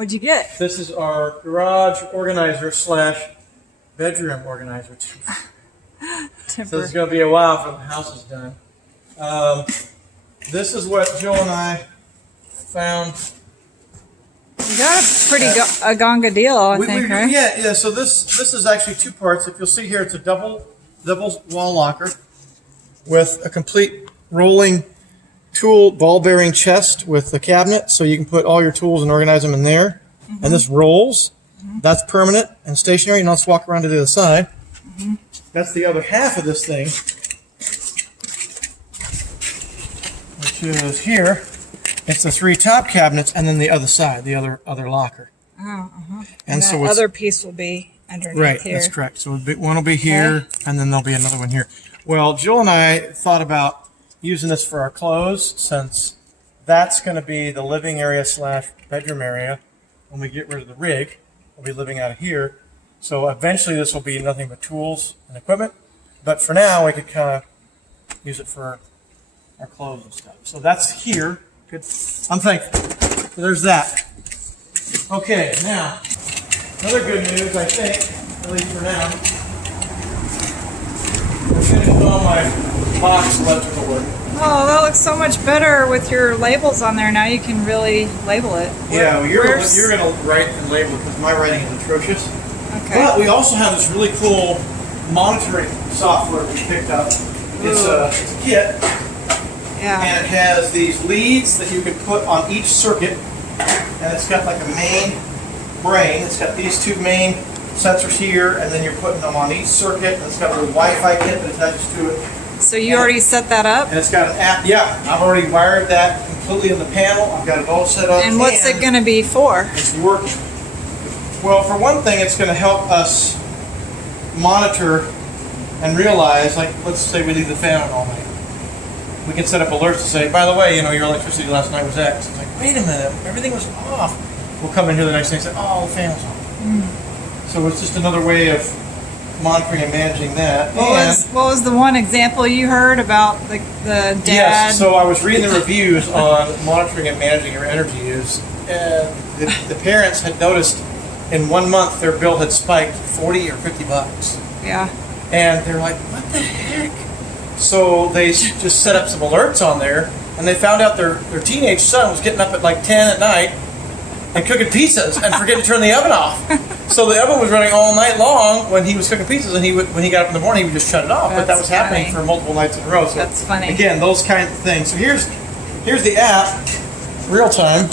What'd you get? This is our garage organizer slash bedroom organizer. So it's going to be a while before the house is done. This is what Jill and I found. You got a pretty a gonga deal, I think, right? Yeah. So this is actually two parts. If you'll see here, it's a double wall locker with a complete rolling tool ball bearing chest with a cabinet, so you can put all your tools and organize them in there. Mm-hmm. And this rolls. Mm-hmm. That's permanent and stationary. Now let's walk around to the other side. Mm-hmm. That's the other half of this thing, which is here. It's the three top cabinets, and then the other side, the other locker. Oh, uh-huh. And so the other piece will be underneath right, here. That's correct. So one will be here, and then there'll be another one here. Well, Jill and I thought about using this for our clothes, since that's going to be the living area slash bedroom area. When we get rid of the rig, we'll be living out of here. So eventually this will be nothing but tools and equipment. But for now, we could kind of use it for our clothes and stuff. So that's here. Good. I'm thankful. So there's that. Okay, now, another good news, I think, at least for now. I finished all my box electrical work. Oh, that looks so much better with your labels on there. Now you can really label it. Yeah, well, you're going to write and label it because my writing is atrocious. Okay. But we also have this really cool monitoring software we picked up. It's a kit. Yeah. And it has these leads that you can put on each circuit. And it's got like a main brain. It's got these two main sensors here, and then you're putting them on each circuit. And it's got a little Wi-Fi kit that attaches to it. So you already set that up? And it's got an app. Yeah, I've already wired that completely in the panel. I've got it all set up. And what's it going to be for? It's working. Well, for one thing, it's going to help us monitor and realize, like, let's say we leave the fan on all night. We can set up alerts to say, by the way, your electricity last night was X. It's like, wait a minute, everything was off. We'll come in here the next day and say, oh, the fan was on. So it's just another way of monitoring and managing that. What was the one example you heard about the dad? Yes, so I was reading the reviews on monitoring and managing your energy use, and the parents had noticed in 1 month their bill had spiked $40 or $50. Yeah. And they're like, what the heck? So they just set up some alerts on there, and they found out their teenage son was getting up at like 10 at night and cooking pizzas and forgetting to turn the oven off. So the oven was running all night long when he was cooking pizzas, and when he got up in the morning, he would just shut it off. But that was happening for multiple nights in a row. So that's funny. Again, those kinds of things. So here's the app, real time,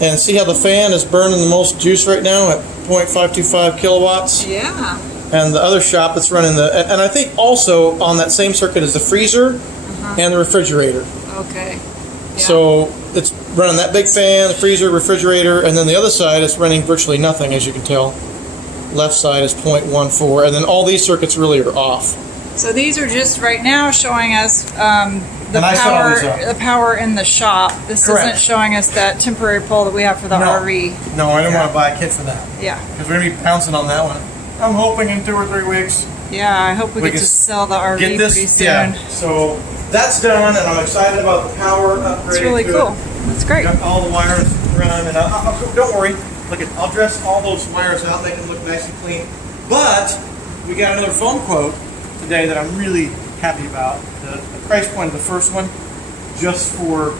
and see how the fan is burning the most juice right now at 0.525 kilowatts. Yeah. And the other shop that's running and I think also on that same circuit is the freezer and the refrigerator. Okay. Yeah. So it's running that big fan, the freezer, refrigerator, and then the other side is running virtually nothing, as you can tell. Left side is 0.14, and then all these circuits really are off. So these are just right now showing us the power in the shop. This Correct. isn't showing us that temporary pole that we have for the RV. No, I don't want to buy a kit for that. Yeah. Because we're going to be pouncing on that one. I'm hoping in 2 or 3 weeks. Yeah, I hope we get to sell the RV pretty soon. Yeah, so that's done, and I'm excited about the power upgrade. It's really cool. That's great. Got all the wires run, and don't worry. Look, I'll dress all those wires out. They can look nice and clean. But we got another phone quote today that I'm really happy about. The price point of the first one, just for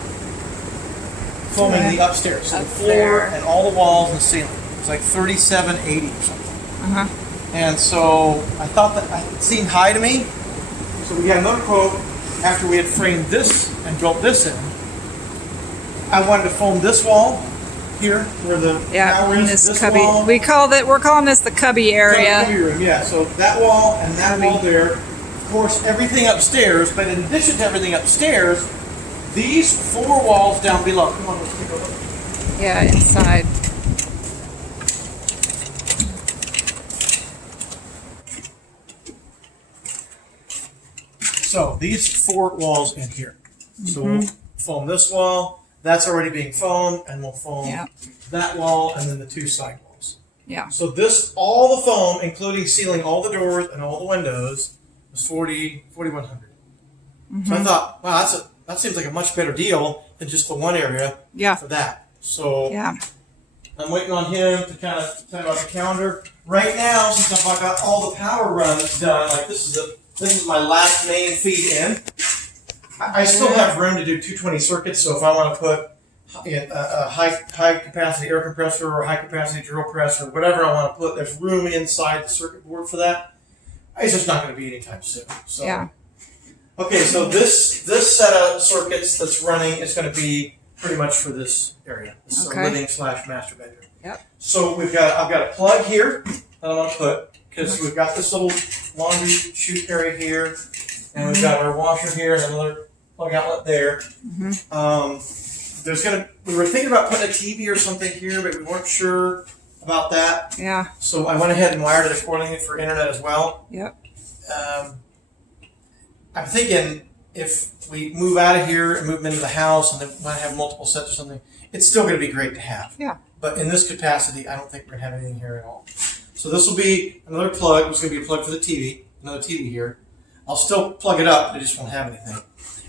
foaming the upstairs, so the floor and all the walls and the ceiling. It's like $37.80 or something. And so I thought that it seemed high to me. So we got another quote after we had framed this and built this in. I wanted to foam this wall here where the power is. This cubby. wall. We're calling this the cubby area. Cubby room, yeah. So that wall and that wall there. Of course, everything upstairs. But in addition to everything upstairs, these 4 walls down below. Come on, let's take a look. Yeah, inside. So these 4 walls in here. So we'll foam this wall. That's already being foamed, and we'll foam that wall and then the 2 side walls. Yeah. So all the foam, including sealing all the doors and all the windows, was $4,100. So I thought, wow, that seems like a much better deal than just the one area for that. So I'm waiting on him to kind of tell about the calendar. Right now, since I've got all the power runs done, like this is my last main feed in. I still have room to do 220 circuits, so if I want to put a high capacity air compressor or high capacity drill press or whatever I want to put, there's room inside the circuit board for that. It's just not going to be anytime soon. So. Yeah. Okay, so this set of circuits that's running is going to be pretty much for this area. This is a living / master bedroom. Yep. So I've got a plug here that I'm going to put because we've got this little laundry chute area here, and we've got our washer here and another plug outlet there. We were thinking about putting a TV or something here, but we weren't sure about that. Yeah. So I went ahead and wired it accordingly for internet as well. Yep. I'm thinking if we move out of here and move into the house and then might have multiple sets or something, it's still going to be great to have. Yeah. But in this capacity, I don't think we're going to have anything here at all. So this will be another plug. It's going to be a plug for the TV, another TV here. I'll still plug it up, but I just won't have anything.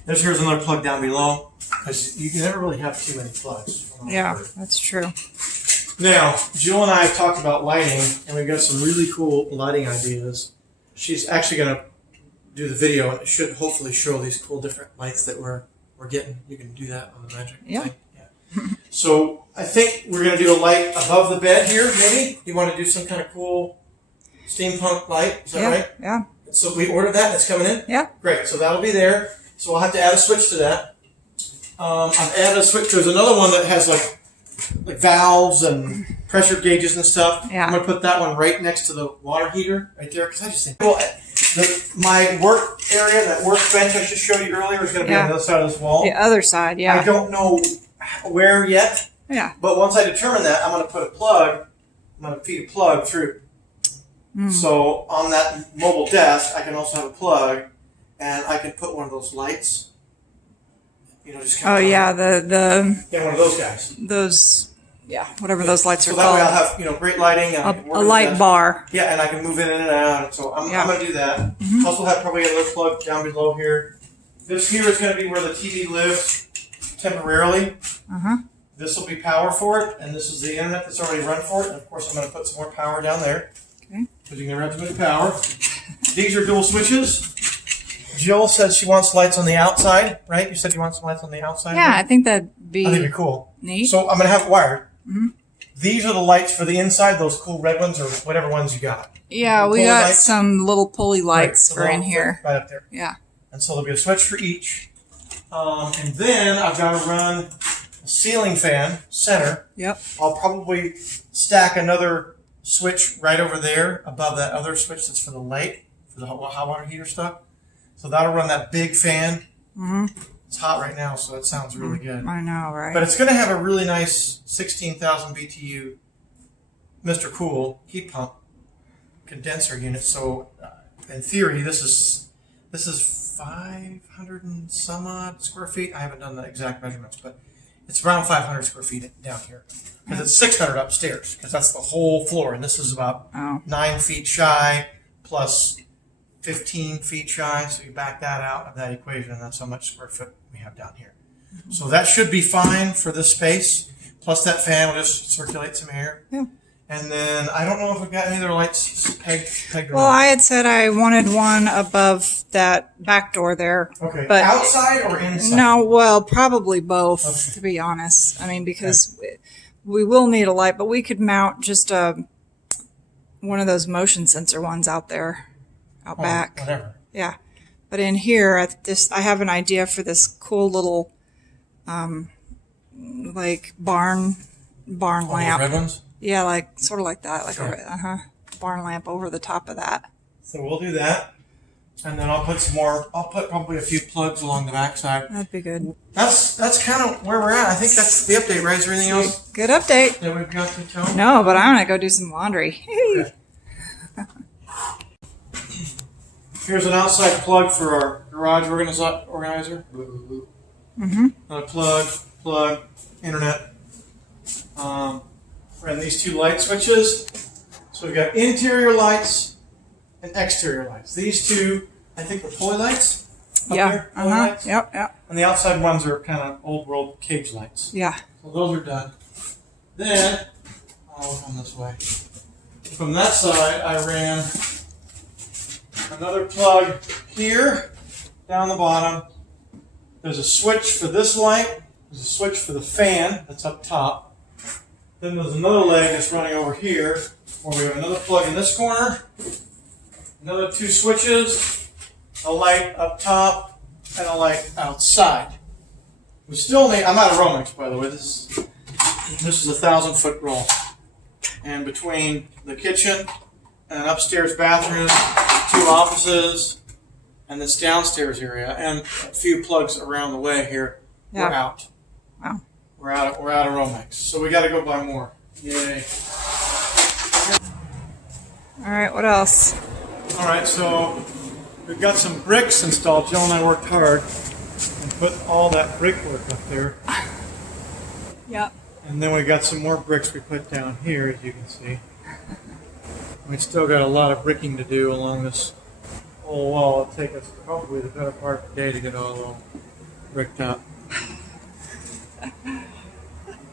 Here's another plug down below, because you can never really have too many plugs. Yeah, that's true. Now, Jill and I have talked about lighting, and we've got some really cool lighting ideas. She's actually going to do the video, and it should hopefully show these cool different lights that we're getting. You can do that on the Magic thing. Yeah. So I think we're going to do a light above the bed here, maybe. You want to do some kind of cool steampunk light, is that right? Yeah. So we ordered that, and it's coming in? Yeah. Great, so that'll be there. So I'll have to add a switch to that. I've added a switch. There's another one that has like valves and pressure gauges and stuff. Yeah. I'm going to put that one right next to the water heater right there, because I just think, well, my work area, that workbench I just showed you earlier, is going to be on the other side of this wall. The other side, yeah. I don't know where yet. Yeah. But once I determine that, I'm going to put a plug. I'm going to feed a plug through. So on that mobile desk, I can also have a plug, and I can put one of those lights. You know, just kind of. Oh yeah, the Yeah, one of those guys. those whatever those lights are So that way called. I'll have great lighting. And I can work A at the light desk. bar. Yeah, and I can move in and out. So I'm going to do that. Also have probably another plug down below here. This here is going to be where the TV lives temporarily. This will be power for it, and this is the internet that's already run for it. And of course, I'm going to put some more power down there. Okay. Because you can never have too much power. These are dual switches. Jill said she wants lights on the outside, right? You said you want some lights on the outside? Yeah, I think that'd be I think it'd be cool. neat. So I'm going to have it wired. These are the lights for the inside, those cool red ones or whatever ones you got. Yeah, we pulley got lights. some little pulley lights Right, for in here. Right up there. Yeah. And so there'll be a switch for each. And then I've got to run a ceiling fan, center. Yep. I'll probably stack another switch right over there above that other switch that's for the light, for the hot water heater stuff. So that'll run that big fan. It's hot right now, so it sounds really good. I know, right? But it's going to have a really nice 16,000 BTU Mr. Cool heat pump condenser unit. So in theory, this is 500 and some odd square feet. I haven't done the exact measurements, but it's around 500 square feet down here. Because it's 600 upstairs, because that's the whole floor. And this is about 9 feet shy plus 15 feet shy. So you back that out of that equation, and that's how much square foot we have down here. So that should be fine for this space. Plus that fan will just circulate some air. Yeah. And then I don't know if we've got any other lights pegged or Well, not. I had said I wanted one above that back door there. Okay, but outside or inside? No, well, probably both, Okay. to be honest. I mean, because we will need a light, but we could mount just one of those motion sensor ones out there, out Oh, back. Whatever. Yeah. But in here, I have an idea for this cool little, like barn All those lamp. red ones? Yeah, like sort of like that, like Sure. a barn lamp over the top of that. So we'll do that. And then I'll put probably a few plugs along the backside. That'd be good. That's kind of where we're at. I think that's the update, right? Is there anything else Good update. that we've got to tell? No, but I'm gonna go do some laundry. Okay. Here's an outside plug for our garage organizer. Another plug, internet. And these two light switches. So we've got interior lights and exterior lights. These two, I think, are pulley lights. Up Yeah. there, pulley lights. Yep. And the outside ones are kind of old world cage lights. Yeah. So those are done. Then from this way. From that side, I ran another plug here, down the bottom. There's a switch for this light. There's a switch for the fan that's up top. Then there's another leg that's running over here, where we have another plug in this corner, another 2 switches, a light up top, and a light outside. We still need, I'm out of Romex, by the way. This is a 1,000-foot roll. And between the kitchen and an upstairs bathroom, 2 offices, and this downstairs area, and a few plugs around the way here, we're Yeah. out. Wow. We're out of Romex. So we got to go buy more. Yay. All right, what else? All right, so we've got some bricks installed. Jill and I worked hard and put all that brickwork up there. Yep. And then we got some more bricks we put down here, as you can see. We still got a lot of bricking to do along this whole wall. It'll take us probably the better part of the day to get all bricked up.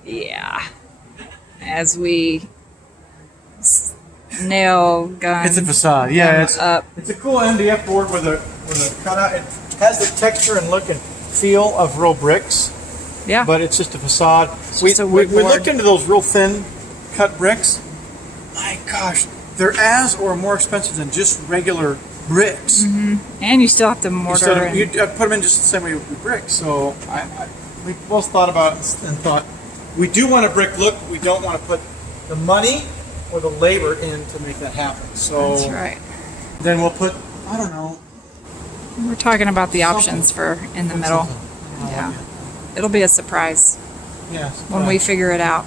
Yeah. As we nail gun. It's a facade, yeah. Up. It's a cool MDF board with a cutout. It has the texture and look and feel of real bricks, Yeah. but it's just a facade. just a wood we board. looked into those real thin cut bricks. My gosh, they're as or more expensive than just regular bricks. And you still have to mortar. Instead of, and- you put them in just the same way with bricks. So we both thought about it and thought, we do want a brick look. We don't want to put the money or the labor in to make that happen. So That's right. then we'll put, I don't know. We're talking about the options for in the middle. something. Yeah. It'll be a surprise Yeah. when we figure it out.